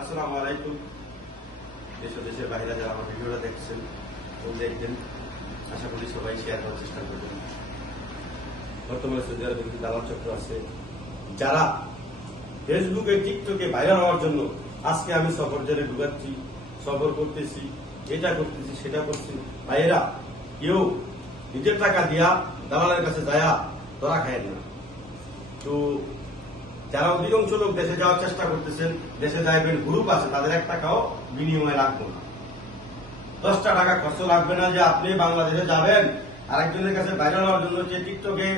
আসসালামু আলাইকুম। দেশ ও দেশের বাইরে যারা আমার ভিডিওটা দেখছেন এবং দেখবেন, আশা করি সবাই শেয়ার করার চেষ্টা করবেন। বর্তমানে সৌদি আরবে কিন্তু দালাল চক্র আছে, যারা ফেসবুকে টিকটকে ভাইরাল হওয়ার জন্য আজকে আমি সফর জেলে ঢুকাচ্ছি, সফর করতেছি, এটা করতেছি, সেটা করছি। ভাইয়েরা, কেউ নিজের টাকা দিয়া দালালের কাছে যায়া ধরা খায় না। তো যারা অধিকাংশ লোক দেশে যাওয়ার চেষ্টা করতেছেন, দেশে যাইবেন, গ্রুপ আছে, তাদের এক টাকাও বিনিময়ে লাগবে না, 10টা টাকা খরচ লাগবে না যে আপনি বাংলাদেশে যাবেন আরেকজনের কাছে ভাইরাল হওয়ার জন্য, যে টিকটকে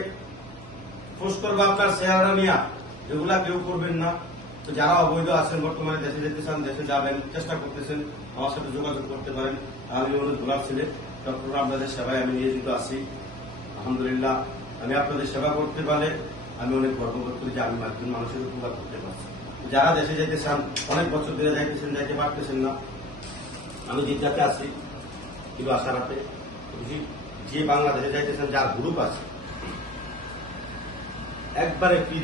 পোস্ট করবে আপনার চেহারা নিয়ে, এগুলা কেউ করবেন না। তো যারা অবৈধ আছেন, বর্তমানে দেশে যেতে চান, দেশে যাবেন, চেষ্টা করতেছেন, আমার সাথে যোগাযোগ করতে পারেন। আমি অনুরোধ গোলাপ ছেলে ডক্টর, আপনাদের সেবায় আমি নিয়োজিত আছি। আলহামদুলিল্লাহ, আমি আপনাদের সেবা করতে পারে আমি অনেক গর্ববোধ করি যে আমি একজন মানুষের উপকার করতে পারছি। যারা দেশে যেতে চান, অনেক বছর ধরে যাইতেছেন, যাইতে পারতেছেন না, আমি জিজ্ঞাসা আছি কিন্তু আশা রাখে যে বাংলাদেশে যাইতেছেন, যার গ্রুপ আছে, একবারে ফ্রি,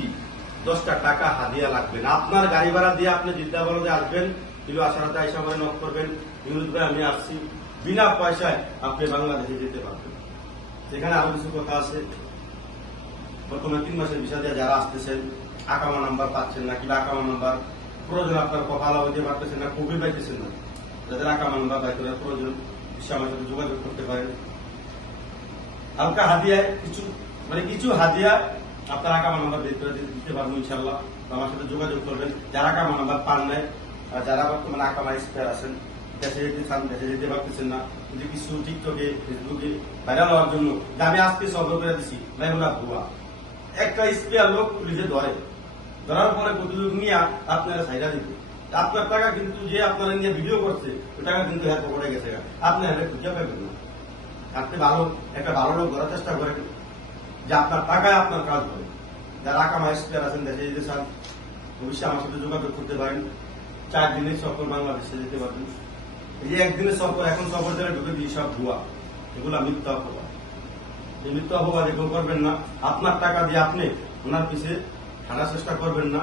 10টা টাকা হাদিয়া লাগবে না। আপনার গাড়ি ভাড়া দিয়ে আপনি জিদ্দাবাদে আসবেন, কিন্তু আশারাতে আইসা করে নক করবেন, নিউজ ভাই আমি আসছি, বিনা পয়সায় আপনি বাংলাদেশে যেতে পারবেন। সেখানে আরো কিছু কথা আছে। বর্তমানে 3 মাসের ভিসা দিয়ে যারা আসতেছেন, আকামা নাম্বার পাচ্ছেন না, কিংবা আকামা নাম্বার প্রয়োজন, আপনার কপালা হইতে পারতেছেন না, খুবই পাইতেছেন না, যাদের আকামা নাম্বার বাই করার প্রয়োজন, আমার সাথে যোগাযোগ করতে পারেন। হালকা হাদিয়ায় কিছু হাদিয়া আপনার আকামা নাম্বার বের করে দিতে পারবো ইনশাল্লাহ। আমার সাথে যোগাযোগ করবেন যারা আকামা নাম্বার পান নাই, আর যারা বর্তমানে আকামা স্পেয়ার আছেন, দেশে যেতে চান, দেশে যেতে পারতেছেন না, কিন্তু কিছু টিকটকে ফেসবুকে ভাইরাল হওয়ার জন্য যে আমি আজকে সফর করে দিচ্ছি, ভাই ওরা ভুয়া। একটা স্পেয়ার লোক পুলিশে ধরার পরে প্রতিযোগ নিয়ে আপনারা সাইডা দিবে, আপনার টাকা কিন্তু যে আপনারা নিয়ে ভিডিও করছে, ওই টাকা কিন্তু হ্যাঁ পড়ে গেছে, আপনি হ্যাঁ খুঁজে পাবেন না। আপনি একটা ভালো লোক ধরার চেষ্টা করেন যে আপনার টাকায় আপনার কাজ হবে। যারা আকামা স্পেয়ার আছেন, দেশে যেতে চান, অবশ্যই আমার সাথে যোগাযোগ করতে পারেন। 4 দিনের সফর বাংলাদেশে যেতে পারবেন। এই যে একদিনের সফর, এখন সফর যারা ঢুকে দিয়ে সব ভুয়া, এগুলো মিথ্যা অপবাদ। এই মিথ্যা অপবাদ এগুলো করবেন না। আপনার টাকা দিয়ে আপনি ওনার পিছিয়ে হাঁটার চেষ্টা করবেন না।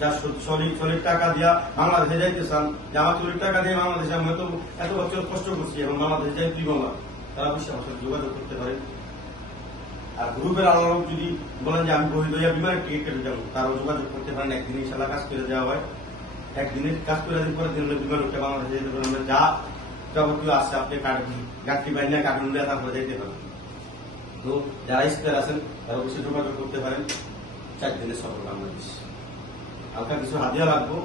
যার সলিড টাকা দিয়া বাংলাদেশে যাইতে চান, যে আমার সলিড টাকা দিয়ে বাংলাদেশে আমি এত বছর কষ্ট করছি এবং বাংলাদেশে যাই তুই বাংলা, তারা অবশ্যই আমার সাথে যোগাযোগ করতে পারেন। আর গ্রুপের আলাদা যদি বলেন যে আমি বহির হইয়া বিমানের টিকিট কেটে যাবো, তারাও যোগাযোগ করতে পারেন। একদিন ইনশাল্লাহ কাজ করে দেওয়া হয়, একদিনের কাজ করে দিন, পরে দিন বিমান উঠে বাংলাদেশে যেতে পারেন। যা যাবতীয় আসছে আপনি গাড়ি বাইনা কার্টুন দিয়ে তারপরে যেতে পারেন। তো যারা স্পেয়ার আছেন, তারা অবশ্যই যোগাযোগ করতে পারেন। 4 দিনের সফর বাংলাদেশ। হালকা কিছু হাদিয়া লাগবো,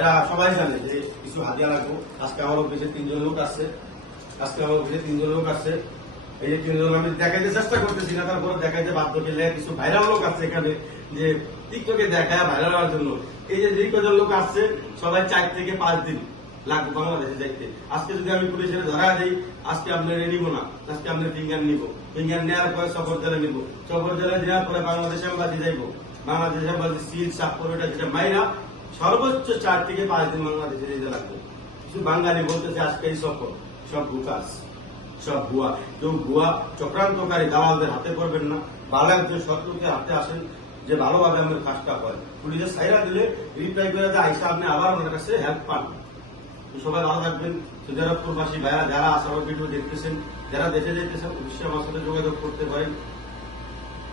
এরা সবাই জানে যে কিছু হাদিয়া লাগবো। আজকে আমার অফিসে 3 জন লোক আসছে, এই যে 3 জন আমি দেখাইতে চেষ্টা করতেছি না, তারপরে দেখাইতে বাধ্য করলে কিছু ভাইরাল লোক আছে এখানে, যে টিকটকে দেখায় ভাইরাল হওয়ার জন্য। এই যে কজন লোক আসছে, সবাই 4 থেকে 5 দিন লাগবে বাংলাদেশে যাইতে। আজকে যদি আমি পুলিশের ধরা দিই, আজকে আপনার নিব না, আজকে আপনার ফিঙ্গার নিব, ফিঙ্গার নেওয়ার পরে সফর জেলে নিব, সফর জেলে নেওয়ার পরে বাংলাদেশে এম্বাসি যাইব, বাংলাদেশ এম্বাসি সিল সাপ্পর ওইটা যেটা মাইরা সর্বোচ্চ 4 থেকে 5 দিন বাংলাদেশে যেতে লাগবে। কিছু বাঙালি বলতেছে আজকে এই সফর, সব ভুকাস, সব ভুয়া। কেউ ভুয়া চক্রান্তকারী দালালদের হাতে পড়বেন না। ভালো একজন শত্রুকে হাতে আসেন, যে ভালোভাবে আমাদের কাজটা করে, পুলিশের সাইরা দিলে রিপ্লাই করে দেয়, আইসা আপনি আবার আমাদের কাছে হেল্প পান। সবাই ভালো থাকবেন। যারা প্রবাসী ভাইরা, যারা আসার ভিডিও দেখতেছেন, যারা দেশে যেতেছেন, অবশ্যই আমার সাথে যোগাযোগ করতে পারেন।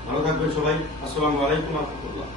ভালো থাকবেন সবাই। আসসালামু আলাইকুম রহমতুল্লাহ।